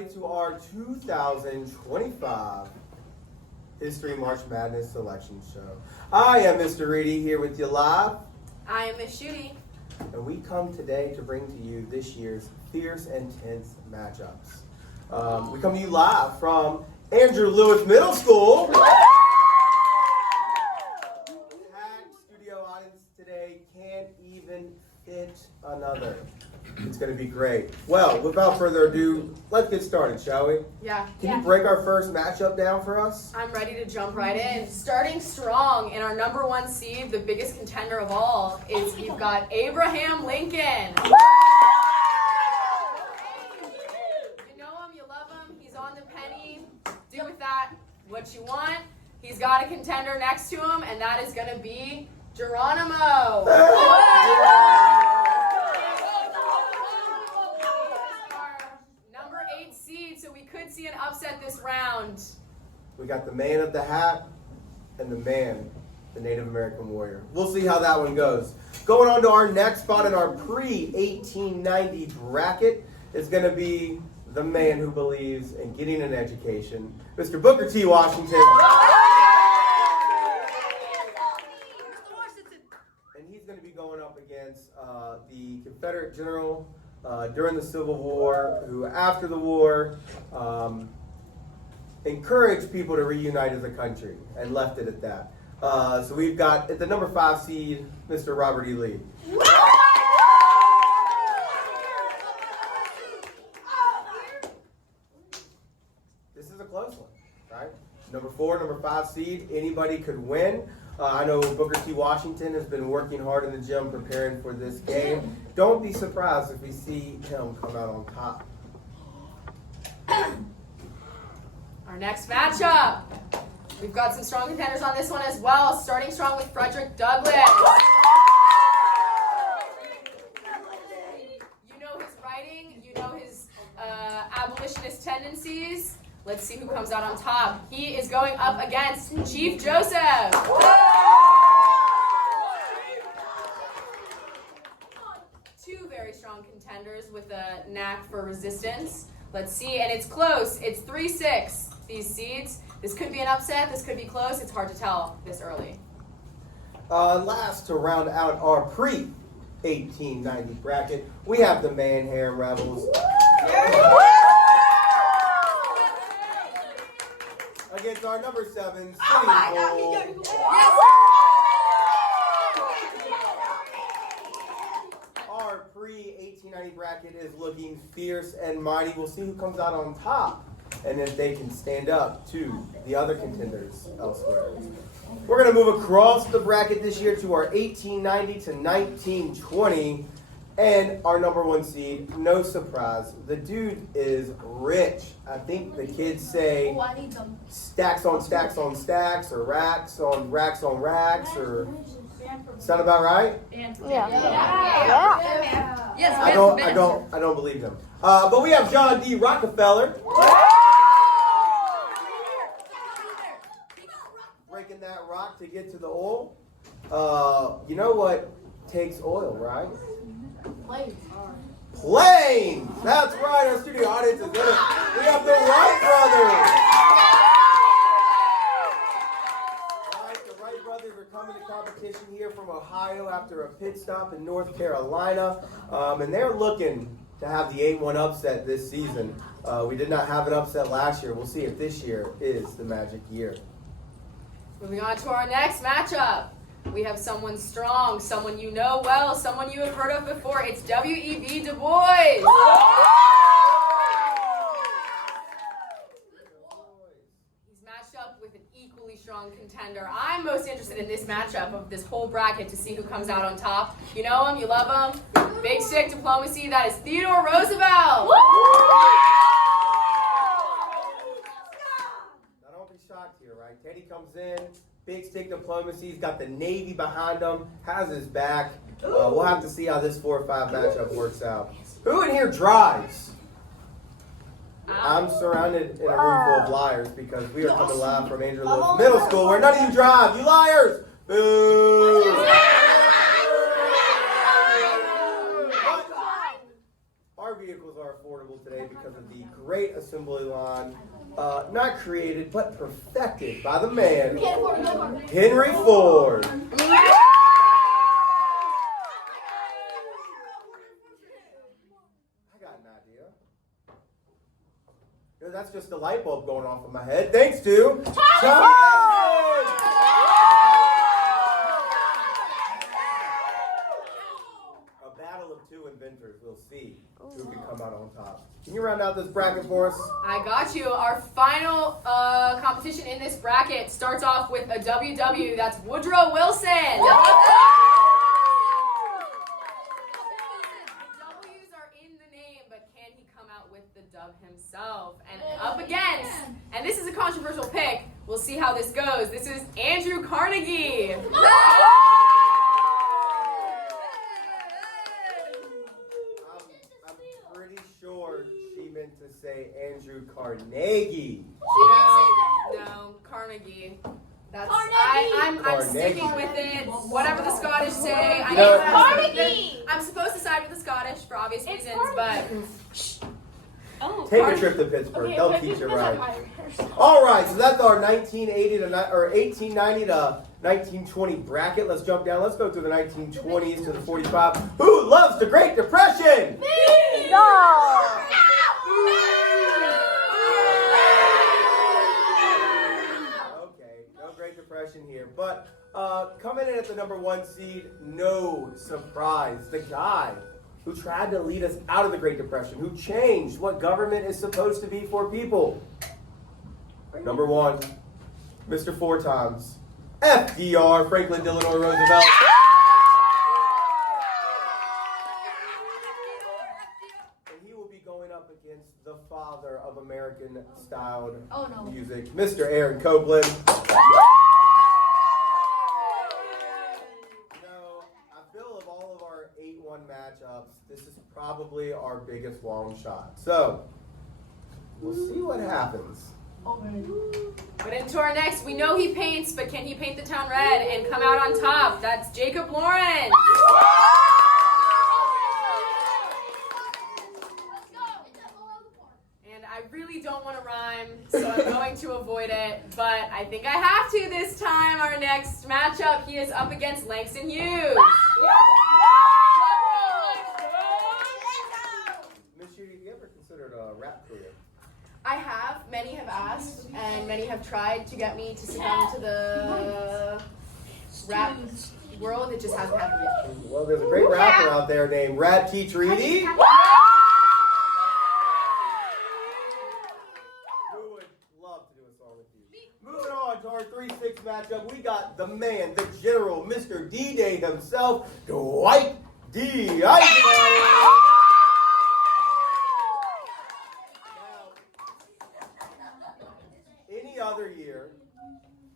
everybody, to our 2025 History March Madness Selection Show. I am Mr. Reedy here with you live. I am Miss Shooty. And we come today to bring to you this year's fierce and tense matchups. We come to you live from Andrew Lewis Middle School. Packed studio audience today, can't even fit another. It's going to be great. Well, without further ado, let's get started, shall we? Yeah. Can you break our first matchup down for us? I'm ready to jump right in. Starting strong in our number one seed, the biggest contender of all, is you've got Abraham Lincoln. You know him, you love him, he's on the penny. Do with that what you want. He's got a contender next to him, and that is going to be Geronimo. Number 8 seed, so we could see an upset this round. We got the man of the hat and the man, the Native American warrior. We'll see how that one goes. Going on to our next spot in our pre-1890 bracket is going to be the man who believes in getting an education, Mr. Booker T. Washington. And he's going to be going up against the Confederate general during the Civil War, who after the war encouraged people to reunite as a country and left it at that. So we've got at the number 5 seed, Mr. Robert E. Lee. This is a close one, right? Number 4, number 5 seed, anybody could win. I know Booker T. Washington has been working hard in the gym preparing for this game. Don't be surprised if we see him come out on top. Our next matchup. We've got some strong contenders on this one as well, starting strong with Frederick Douglass. You know his writing, you know his abolitionist tendencies. Let's see who comes out on top. He is going up against Chief Joseph. Two very strong contenders with a knack for resistance. Let's see, and it's close. It's 3-6, these seeds. This could be an upset. This could be close. It's hard to tell this early. Last to round out our pre-1890 bracket, we have the Manhattan Rebels. Against our number 7, City Bull. Our pre-1890 bracket is looking fierce and mighty. We'll see who comes out on top and if they can stand up to the other contenders elsewhere. We're going to move across the bracket this year to our 1890 to 1920. And our number 1 seed, no surprise, the dude is rich. I think the kids say stacks on stacks on stacks, or racks on racks, or sound about right? Yeah. Yes, I don't believe them. But we have John D. Rockefeller breaking that rock to get to the oil. You know what takes oil, right? Planes! That's right, our studio audience is in it. We have the Wright brothers! The Wright brothers are coming to competition here from Ohio after a pit stop in North Carolina. And they're looking to have the 8-1 upset this season. We did not have an upset last year. We'll see if this year is the magic year. Moving on to our next matchup. We have someone strong, someone you know well, someone you have heard of before. It's W.E.B. Du Bois. He's matched up with an equally strong contender. I'm most interested in this matchup of this whole bracket to see who comes out on top. You know him, you love him. Big stick diplomacy, that is Theodore Roosevelt. Now don't be shocked here, right? Teddy comes in. Big stick diplomacy. He's got the Navy behind him, has his back. We'll have to see how this 4-5 matchup works out. Who in here drives? I'm surrounded in a room full of liars because we are coming live from Andrew Lewis Middle School where none of you drive. You liars! Boo! Our vehicles are affordable today because of the great assembly line, not created but perfected by the man, Henry Ford. That's just a light bulb going off in my head. Thanks to Charlie Benson! A battle of two inventors. We'll see who can come out on top. Can you round out this bracket for us? I got you. Our final competition in this bracket starts off with a WW. That's Woodrow Wilson. Himself and up against, and this is a controversial pick. We'll see how this goes. This is Andrew Carnegie. I'm pretty sure she meant to say Andrew Carnegie. No, Carnegie. That's I'm sticking with it. Whatever the Scottish say. Carnegie. I'm supposed to side with the Scottish for obvious reasons, but. Take a trip to Pittsburgh. Okay, they'll teach you right. All right, so that's our 1880 to 1890 to 1920 bracket. Let's jump down. Let's go through the 1920s to the 45. Who loves the Great Depression? Me! No! Okay, no Great Depression here. But coming in at the number 1 seed, no surprise. The guy who tried to lead us out of the Great Depression, who changed what government is supposed to be for people. Number 1, Mr. 4 times, FDR, Franklin Delano Roosevelt. And he will be going up against the father of American-styled music, Mr. Aaron Copland. Matchups, this is probably our biggest long shot. So, we'll see what happens. But into our next, we know he paints, but can he paint the town red and come out on top? That's Jacob Lawrence. And I really don't want to rhyme, so I'm going to avoid it, but I think I have to this time. Our next matchup, he is up against Langston Hughes. A rap career? I have. Many have asked, and many have tried to get me to succumb to the rap world. It just hasn't happened yet. Well, there's a great rapper out there named Rap Teach Reedy. Who would love to do a song with you? Moving on to our 3-6 matchup, we got the man, the general, Mr. D-Day himself, Dwight D. Eisenhower. Other year,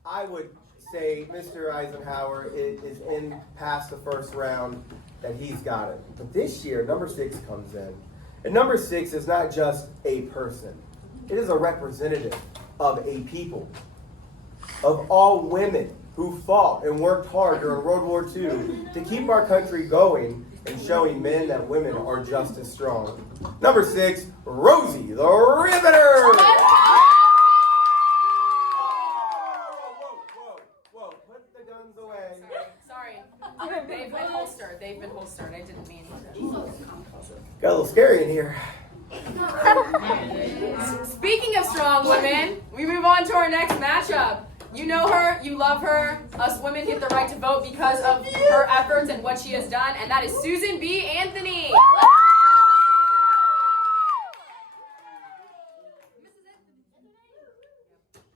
I would say Mr. Eisenhower is in past the first round, that he's got it. But this year, number 6 comes in. And number 6 is not just a person. It is a representative of a people, of all women who fought and worked hard during World War II to keep our country going and showing men that women are just as strong. Number 6, Rosie the Riveter. They've been holstered. I didn't mean to. Got a little scary in here. Speaking of strong women, we move on to our next matchup. You know her, you love her. Us women get the right to vote because of her efforts and what she has done, and that is Susan B. Anthony.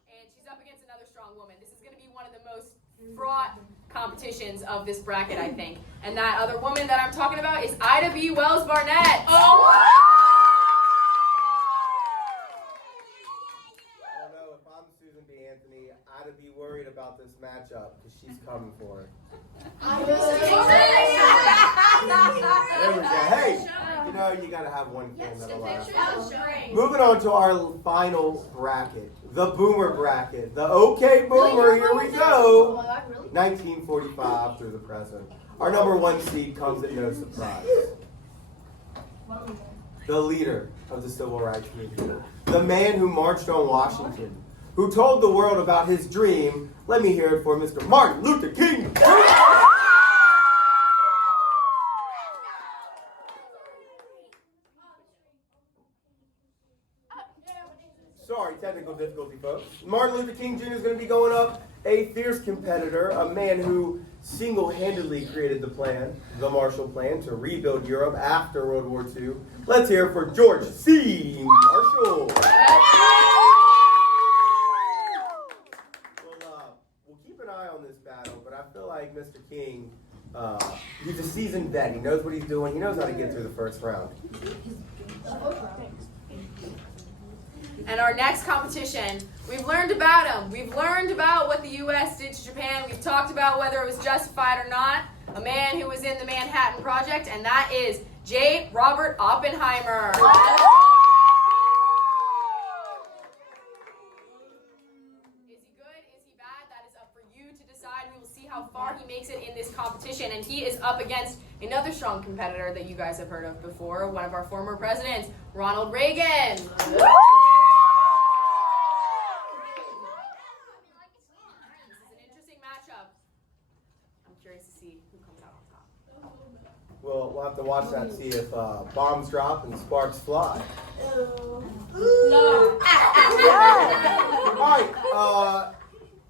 And she's up against another strong woman. This is going to be one of the most fraught competitions of this bracket, I think. And that other woman that I'm talking about is Ida B. Wells Barnett. Oh! I don't know if I'm Susan B. Anthony, I'd be worried about this matchup because she's coming for it. There we go. Hey, you know you gotta have one thing that'll last. Moving on to our final bracket, the Boomer bracket. The OK Boomer, here we go. 1945 through the present. Our number 1 seed comes at no surprise. the leader of the civil rights movement, the man who marched on Washington, who told the world about his dream. Let me hear it for Mr. Martin Luther King. Sorry, technical difficulty, folks. Martin Luther King Jr. is going to be going up, a fierce competitor, a man who single-handedly created the plan, the Marshall Plan, to rebuild Europe after World War II. Let's hear it for George C. Marshall. We'll keep an eye on this battle, but I feel like Mr. King, he's a seasoned vet. He knows what he's doing. He knows how to get through the first round. And our next competition, we've learned about him. We've learned about what the U.S. did to Japan. We've talked about whether it was justified or not. A man who was in the Manhattan Project, and that is J. Robert Oppenheimer. Is he good? Is he bad? That is up for you to decide. We will see how far he makes it in this competition. And he is up against another strong competitor that you guys have heard of before, one of our former presidents, Ronald Reagan. We'll have to watch that, see if bombs drop and sparks fly. No. All right,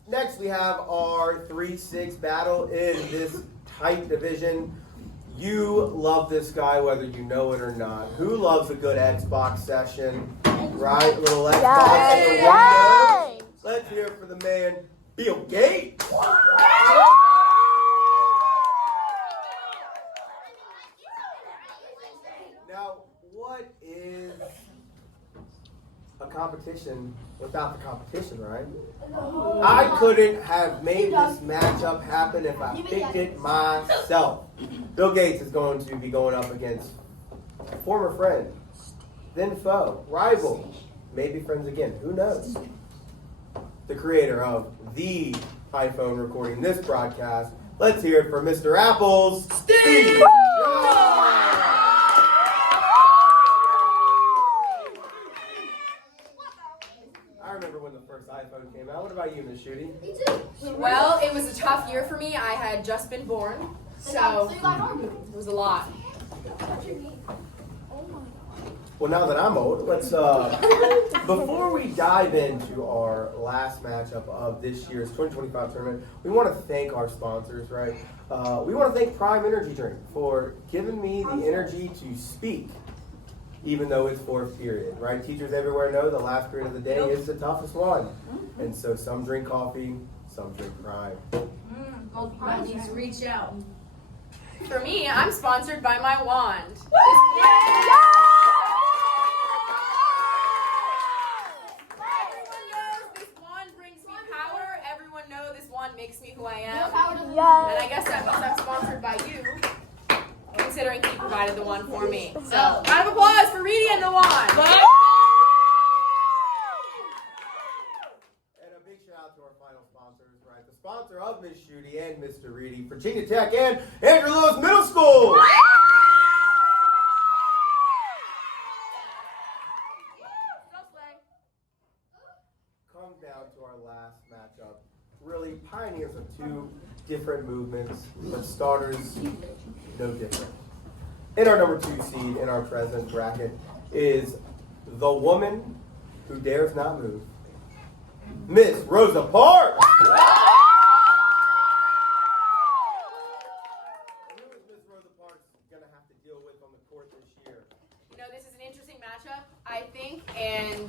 next we have our 3-6 battle in this tight division. You love this guy whether you know it or not. Who loves a good Xbox session? Right? A little Xbox. Yay! Let's hear it for the man, Bill Gates. Now, what is a competition without the competition, right? I couldn't have made this matchup happen if I picked it myself. Bill Gates is going to be going up against a former friend, then foe, rival, maybe friends again, who knows? The creator of the iPhone recording this broadcast. Let's hear it for Mr. Apple's Steve Jobs. I remember when the first iPhone came out. What about you, Miss Shooty? Well, it was a tough year for me. I had just been born, so it was a lot. Well, now that I'm old, let's, before we dive into our last matchup of this year's 2025 tournament, we want to thank our sponsors, right? We want to thank Prime Energy Drink for giving me the energy to speak, even though it's fourth period, right? Teachers everywhere know the last period of the day is the toughest one. And so some drink coffee, some drink Prime. Please reach out. For me, I'm sponsored by my wand. Everyone knows this wand brings me power. Everyone knows this wand makes me who I am. And I guess that means I'm sponsored by you, considering he provided the wand for me. So, round of applause for Reedy and the wand. And a big shout out to our final sponsors, right? The sponsor of Miss Shooty and Mr. Reedy, Virginia Tech and Andrew Lewis Middle School. Come down to our last matchup. Really pioneers of two different movements, but starters no different. In our number 2 seed in our present bracket is the woman who dares not move, Miss Rosa Parks. Who is Miss Rosa Parks going to have to deal with on the court this year? You know, this is an interesting matchup, I think, and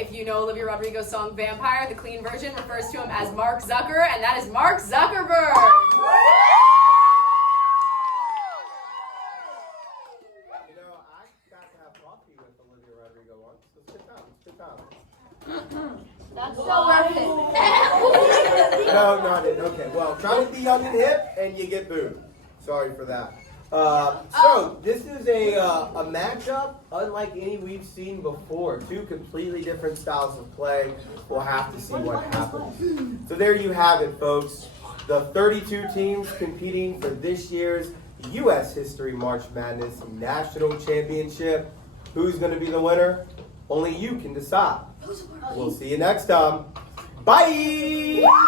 if you know Olivia Rodrigo's song Vampire, the clean version refers to him as Mark Zucker, and that is Mark Zuckerberg. You know, I got to have coffee with Olivia Rodrigo once. It's a good time. It's a good time. That's so worth it. No, I didn't. Okay, well, trying to be young and hip, and you get booed. Sorry for that. So this is a matchup unlike any we've seen before. Two completely different styles of play. We'll have to see what happens. So there you have it, folks. The 32 teams competing for this year's U.S. History March Madness National Championship. who's going to be the winner, only you can decide. We'll see you next time. Bye!